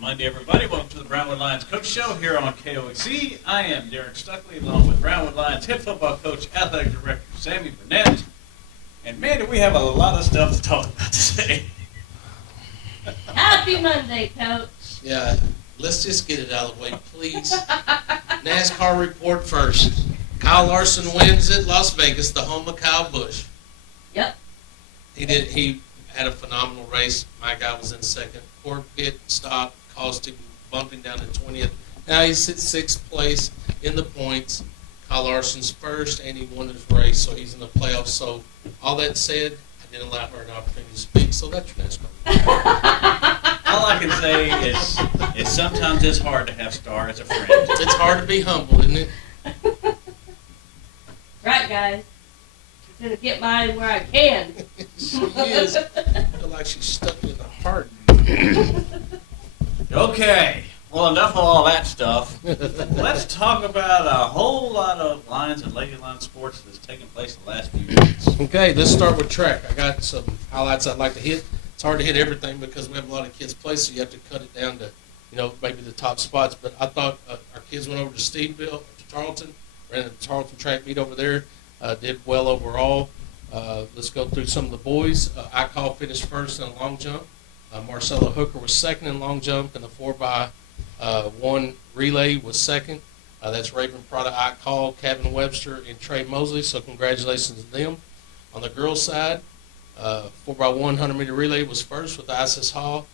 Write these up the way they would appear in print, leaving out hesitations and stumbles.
Monday, everybody. Welcome to the Brownwood Lions Coach Show here on KOXE. I am Derek Stuckley, along with Brownwood Lions head football coach, athletic director Sammy Burnett. And man, do we have a lot of stuff to talk about today. Happy Monday, Coach. Yeah, let's just get it out of the way, please. NASCAR report first. Kyle Larson wins at Las Vegas, the home of Kyle Busch. Yep. He had a phenomenal race. My guy was in second. Poor pit stop caused him bumping down to 20th. Now he's at 6th place in the points. Kyle Larson's first, and he won his race, so he's in the playoffs. So all that said, I didn't allow her an opportunity to speak, so that's your NASCAR. All I can say is sometimes it's hard to have Star as a friend. It's hard to be humble, isn't it? Right, guys. I'm going to get mine where I can. She is. I feel like she's stuck in the heart. Okay. Well, enough of all that stuff. Let's talk about a whole lot of Lions and Lady Lions sports that's taken place in the last few weeks. Okay, let's start with track. I got some highlights I'd like to hit. It's hard to hit everything because we have a lot of kids play, so you have to cut it down to, maybe the top spots. But I thought our kids went over to Steveville, to Tarleton, ran the Tarleton track meet over there, did well overall. Let's go through some of the boys. Icall finished first in a long jump. Marcella Hooker was second in long jump, and the 4x1 relay was second. That's Raven Prada, Icall, Kevin Webster, and Trey Mosley, so congratulations to them. On the girls' side, 4x1 100-meter relay was first with Isis Hall,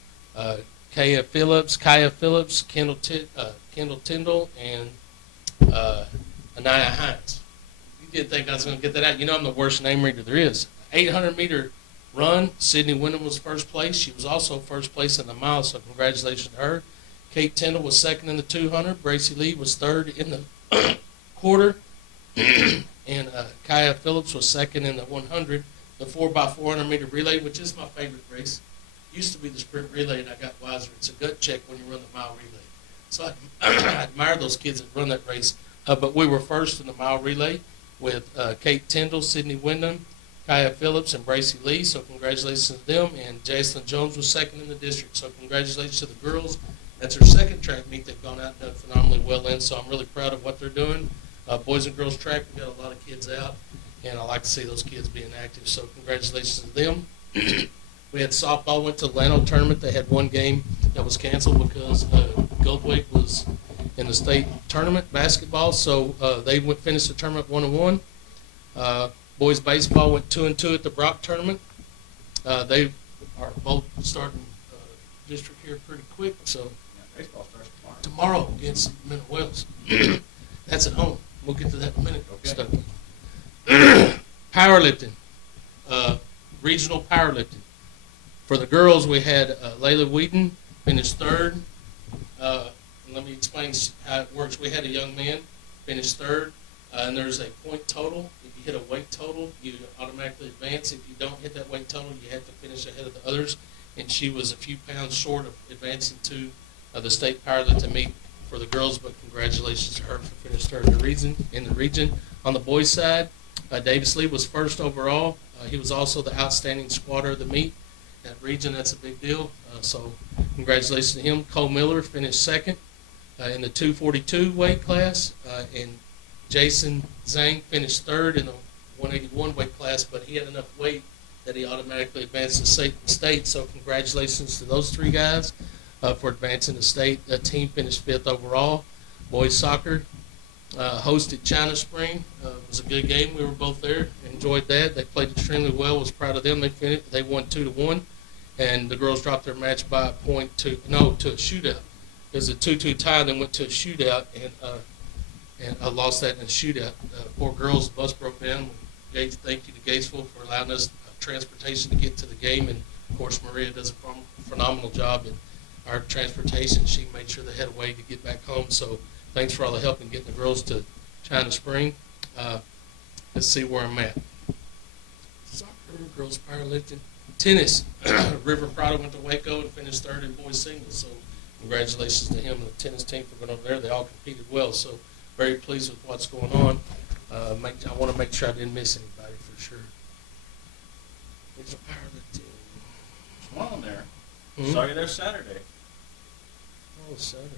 Kaya Phillips, Kendall Tyndall, and Anaya Hines. You didn't think I was going to get that out. I'm the worst name reader there is. 800-meter run, Sydney Wyndham was first place. She was also first place in the mile, so congratulations to her. Kate Tyndall was second in the 200. Bracy Lee was third in the quarter. And Kaya Phillips was second in the 100. The 4x400-meter relay, which is my favorite race. Used to be the sprint relay, and I got wiser. It's a gut check when you run the mile relay. So I admire those kids that run that race. But we were first in the mile relay with Kate Tyndall, Sydney Wyndham, Kaya Phillips, and Bracy Lee. So congratulations to them. And Jaslyn Jones was second in the district. So congratulations to the girls. That's their second track meet. They've gone out and done phenomenally well in. So I'm really proud of what they're doing. Boys and girls track, we've got a lot of kids out. And I like to see those kids being active. So congratulations to them. We had softball, went to the Llano tournament. They had one game that was canceled because Goldwake was in the state tournament, basketball. So they finished the tournament 1-1. Boys baseball went 2-2 at the Brock tournament. They are both starting district here pretty quick. So Baseball starts tomorrow against Mineral Wells. That's at home. We'll get to that in a minute. Okay. Powerlifting, regional powerlifting. For the girls, we had Layla Wheaton finish third. Let me explain how it works. We had a young man finish third, and there's a point total. If you hit a weight total, you automatically advance. If you don't hit that weight total, you have to finish ahead of the others. And she was a few pounds short of advancing to the state powerlifting meet for the girls, but congratulations to her for finishing third in the region. On the boys' side, Davis Lee was first overall. He was also the outstanding squatter of the meet. That region, that's a big deal. So congratulations to him. Cole Miller finished second in the 242 weight class, and Jason Zhang finished third in the 181 weight class, but he had enough weight that he automatically advanced to state. So congratulations to those three guys for advancing the state. The team finished fifth overall. Boys soccer hosted China Spring. It was a good game. We were both there. Enjoyed that. They played extremely well. Was proud of them. They won 2-1, and the girls dropped their match by a point to a shootout. It was a 2-2 tie. Then went to a shootout and lost that in a shootout. Poor girls, the bus broke down. Thank you to Gatesville for allowing us transportation to get to the game, and of course Maria does a phenomenal job in our transportation. She made sure they had a way to get back home. So thanks for all the help in getting the girls to China Spring. Let's see where I'm at. Soccer, girls powerlifting, tennis. River Prado went to Waco and finished third in boys singles. So congratulations to him and the tennis team for going over there. They all competed well. So very pleased with what's going on. I want to make sure I didn't miss anybody for sure. There's a powerlifting. Come on there. Hmm? Saw you there Saturday. Oh, Saturday.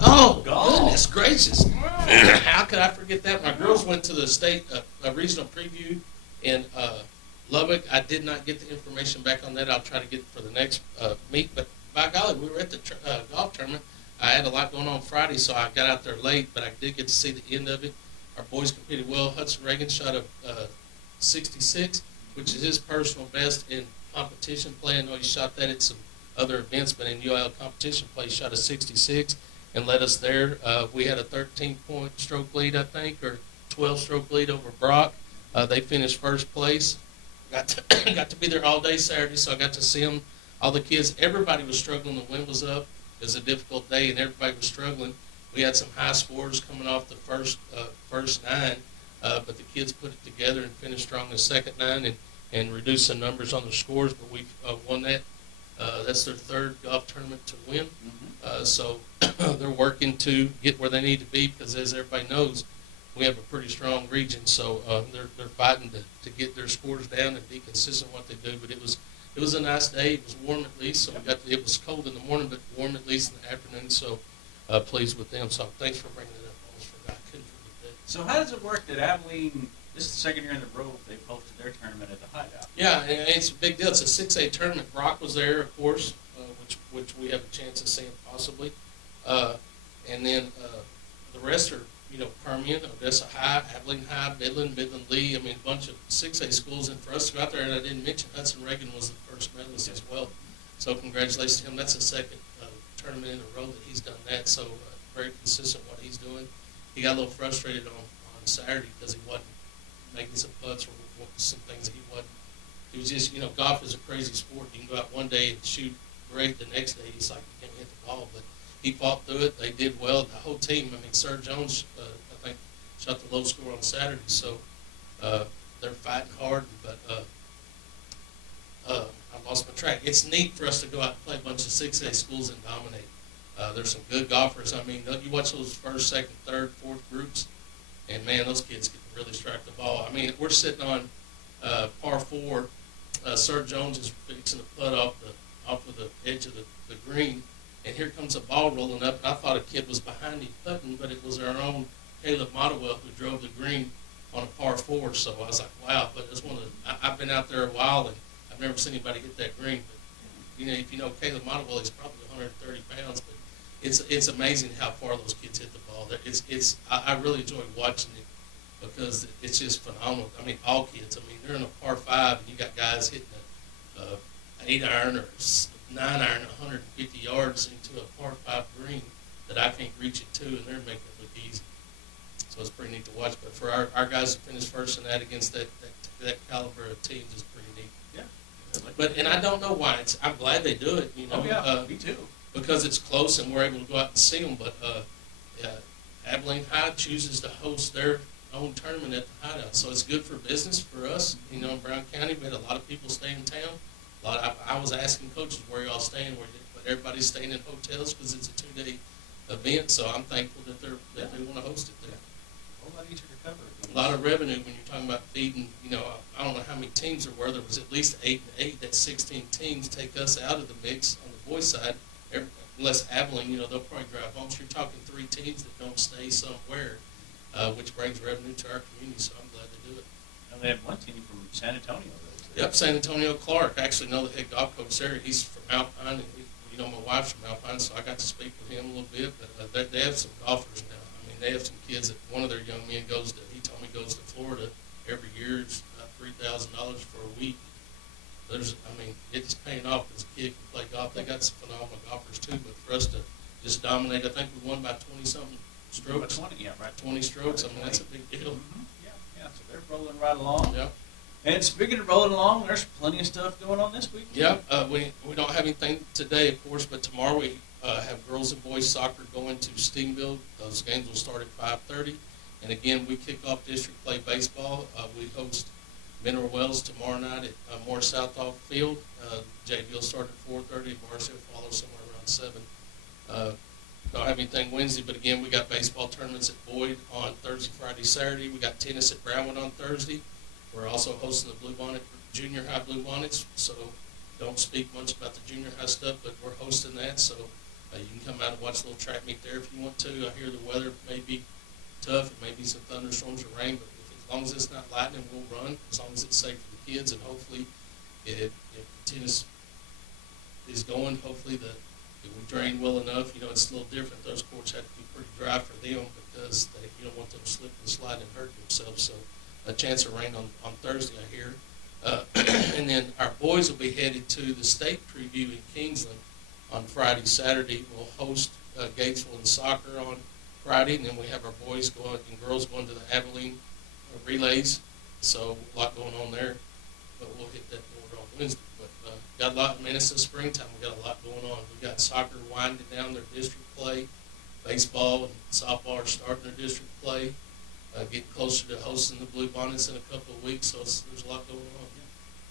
Oh, Golf. goodness gracious. How could I forget that? My girls went to the state regional preview in Lubbock. I did not get the information back on that. I'll try to get it for the next meet. But by golly, we were at the golf tournament. I had a lot going on Friday, so I got out there late, but I did get to see the end of it. Our boys competed well. Hudson Reagan shot a 66, which is his personal best in competition play. I know he shot that at some other events, but in UIL competition play, he shot a 66 and led us there. We had a 13-point stroke lead, I think, or 12-stroke lead over Brock. They finished first place. Got to be there all day Saturday, so I got to see them. All the kids, everybody was struggling. The wind was up. It was a difficult day, and everybody was struggling. We had some high scores coming off the first 9, but the kids put it together and finished strong in the second 9 and reduced the numbers on the scores. But we won that. That's their third golf tournament to win. So they're working to get where they need to be because, as everybody knows, we have a pretty strong region. So they're fighting to get their scores down and be consistent in what they do. But it was a nice day. It was warm at least. So it was cold in the morning, but warm at least in the afternoon. So pleased with them. So thanks for bringing it up. I almost forgot. Couldn't forget that. So how does it work that Abilene, this is the second year in a row they hosted their tournament at the Hideout? Yeah, and it's a big deal. It's a 6A tournament. Brock was there, of course, which we have a chance of seeing possibly. And then the rest are, Permian, Odessa High, Abilene High, Midland Lee. I mean, a bunch of 6A schools. And for us to go out there, and I didn't mention Hudson Reagan was the first medalist as well. So congratulations to him. That's the second tournament in a row that he's done that. So very consistent what he's doing. He got a little frustrated on Saturday because he wasn't making some putts or some things that he wasn't. It was just, golf is a crazy sport. You can go out one day and shoot great. The next day, it's like you can't hit the ball. But he fought through it. They did well. The whole team. I mean, Sir Jones, I think, shot the low score on Saturday. So they're fighting hard. But I lost my track. It's neat for us to go out and play a bunch of 6A schools and dominate. There's some good golfers. I mean, you watch those first, second, third, fourth groups, and, man, those kids can really strike the ball. I mean, we're sitting on par 4. Sir Jones is fixing to putt off of the edge of the green, and here comes a ball rolling up. And I thought a kid was behind him putting, but it was our own Caleb Mottewell who drove the green on a par 4. So I was like, wow. But it's I've been out there a while, and I've never seen anybody hit that green. But, if you know Caleb Mottewell, he's probably 130 pounds, but it's amazing how far those kids hit the ball. I really enjoy watching it because it's just phenomenal. I mean, all kids. I mean, they're in a par 5, and you got guys hitting a 8-iron or 9-iron 150 yards into a par 5 green that I can't reach it to, and they're making it look easy. So it's pretty neat to watch. But for our guys to finish first in that against that caliber of teams is pretty neat. Yeah. And I don't know why. I'm glad they do it. Oh, yeah, me too. Because it's close and we're able to go out and see them. But Abilene High chooses to host their own tournament at the Hideout. So it's good for business for us. In Brown County, we had a lot of people stay in town. I was asking coaches, where y'all staying? But everybody's staying in hotels because it's a 2-day event. So I'm thankful that they want to host it there. A whole lot easier to cover. A lot of revenue when you're talking about feeding. I don't know how many teams there were. There was at least 8 and 8. That's 16 teams. Take us out of the mix on the boys' side. Unless Abilene, they'll probably drive home. So you're talking 3 teams that don't stay somewhere, which brings revenue to our community. So I'm glad they do it. And they had one team from San Antonio. Yep, San Antonio Clark. I actually know the head golf coach there. He's from Alpine, and my wife's from Alpine, so I got to speak with him a little bit. But they have some golfers now. I mean, they have some kids that one of their young men he told me goes to Florida every year. It's about $3,000 for a week. It's paying off because a kid can play golf. They got some phenomenal golfers too, but for us to just dominate, I think we won by 20-something strokes. 20, yeah, right. 20 strokes. I mean, that's a big deal. Mm-hmm. Yeah. So they're rolling right along. Yeah. And speaking of rolling along, there's plenty of stuff going on this week. Yeah, we don't have anything today, of course, but tomorrow we have girls and boys soccer going to Steamville. Those games will start at 5:30. And again, we kick off district play baseball. We host Mineral Wells tomorrow night at Moore Southoff Field. JV will start at 4:30. Varsity will follow somewhere around 7. Don't have anything Wednesday, but again, we got baseball tournaments at Boyd on Thursday, Friday, Saturday. We got tennis at Brownwood on Thursday. We're also hosting the junior high Blue Bonnets, so don't speak much about the junior high stuff, but we're hosting that, so you can come out and watch a little track meet there if you want to. I hear the weather may be tough. It may be some thunderstorms or rain, but as long as it's not lightning, we'll run, as long as it's safe for the kids, and hopefully if tennis is going, hopefully if we drain well enough. It's a little different. Those courts have to be pretty dry for them because you don't want them slipping and sliding and hurting themselves, so a chance of rain on Thursday, I hear. And then our boys will be headed to the state preview in Kingsland on Friday, Saturday. We'll host Gatesville in soccer on Friday, and then we have our boys going and girls going to the Abilene relays. So a lot going on there, but we'll hit that more on Wednesday. But got a lot, man, it's the springtime. We got a lot going on. We got soccer winding down their district play. Baseball and softball are starting their district play. Getting closer to hosting the Blue Bonnets in a couple of weeks, so there's a lot going on.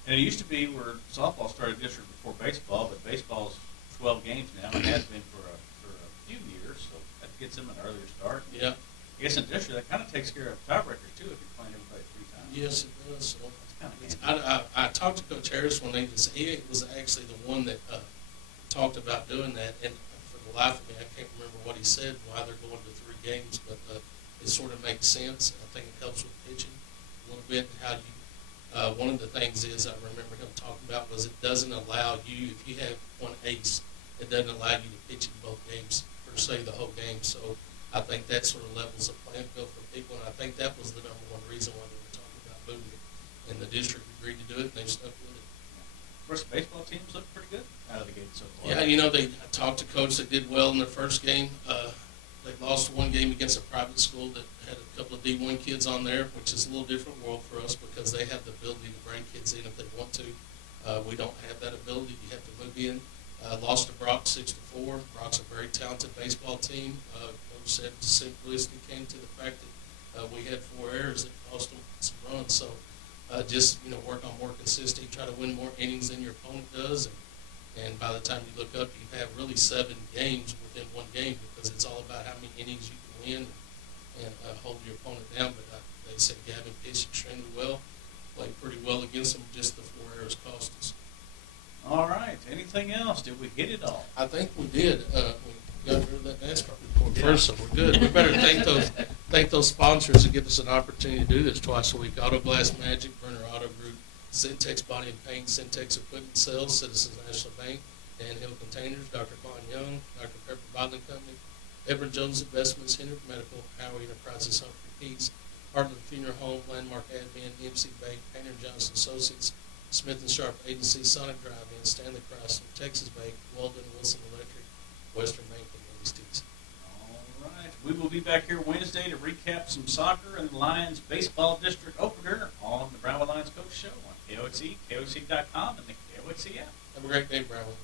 And it used to be where softball started district before baseball, but baseball's 12 games now and has been for a few years, so that gets them an earlier start. Yeah. I guess in district, that kind of takes care of tiebreakers, too, if you're playing everybody 3 times. Yes, it does. So That's kind of handy. I talked to Coach Harris one day. He was actually the one that talked about doing that, and for the life of me, I can't remember what he said, why they're going to 3 games, but it sort of makes sense. I think it helps with pitching a little bit. How you, one of the things is I remember him talking about was it doesn't allow you, if you have one ace, it doesn't allow you to pitch in both games per se the whole game. So I think that sort of levels the playing field for people, and I think that was the number one reason why they were talking about moving it. And the district agreed to do it, and they stuck with it. Of course, baseball teams look pretty good out of the gate so far. Yeah, I talked to Coach that did well in their first game. They lost one game against a private school that had a couple of D1 kids on there, which is a little different world for us because they have the ability to bring kids in if they want to. We don't have that ability. You have to move in. Lost to Brock 6-4. Brock's a very talented baseball team. Coach said simplicity came to the fact that we had 4 errors that cost them some runs. So just work on more consistency, try to win more innings than your opponent does. And by the time you look up, you have really 7 games within one game because it's all about how many innings you can win and hold your opponent down. But they said Gavin pitched extremely well, played pretty well against them. Just the 4 errors cost us. All right. Anything else? Did we hit it all? I think we did. We got rid of that NASCAR report first, so we're good. We better thank those sponsors that give us an opportunity to do this twice a week. Auto Glass Magic, Burner Auto Group, Syntex Body and Paint, Syntex Equipment Sales, Citizens National Bank, Dan Hill Containers, Dr. Vaughn Young, Dr. Pepper Bottling Company, Edward Jones Investments, Henry Medical, Howard Enterprises, Humphrey Keats, Heartland Funeral Home, Landmark Admin, MC Bank, Painter Johnson Associates, Smith & Sharp Agency, Sonic Drive-In, Stanley Chrysler, Texas Bank, Walden, Wilson Electric, Western Bank, and Wendy's. All right. We will be back here Wednesday to recap some soccer and the Lions baseball district opener on the Brownwood Lions Coach Show on KOXE, KOXE.com, and the KOXE app. Have a great day, Brownwood.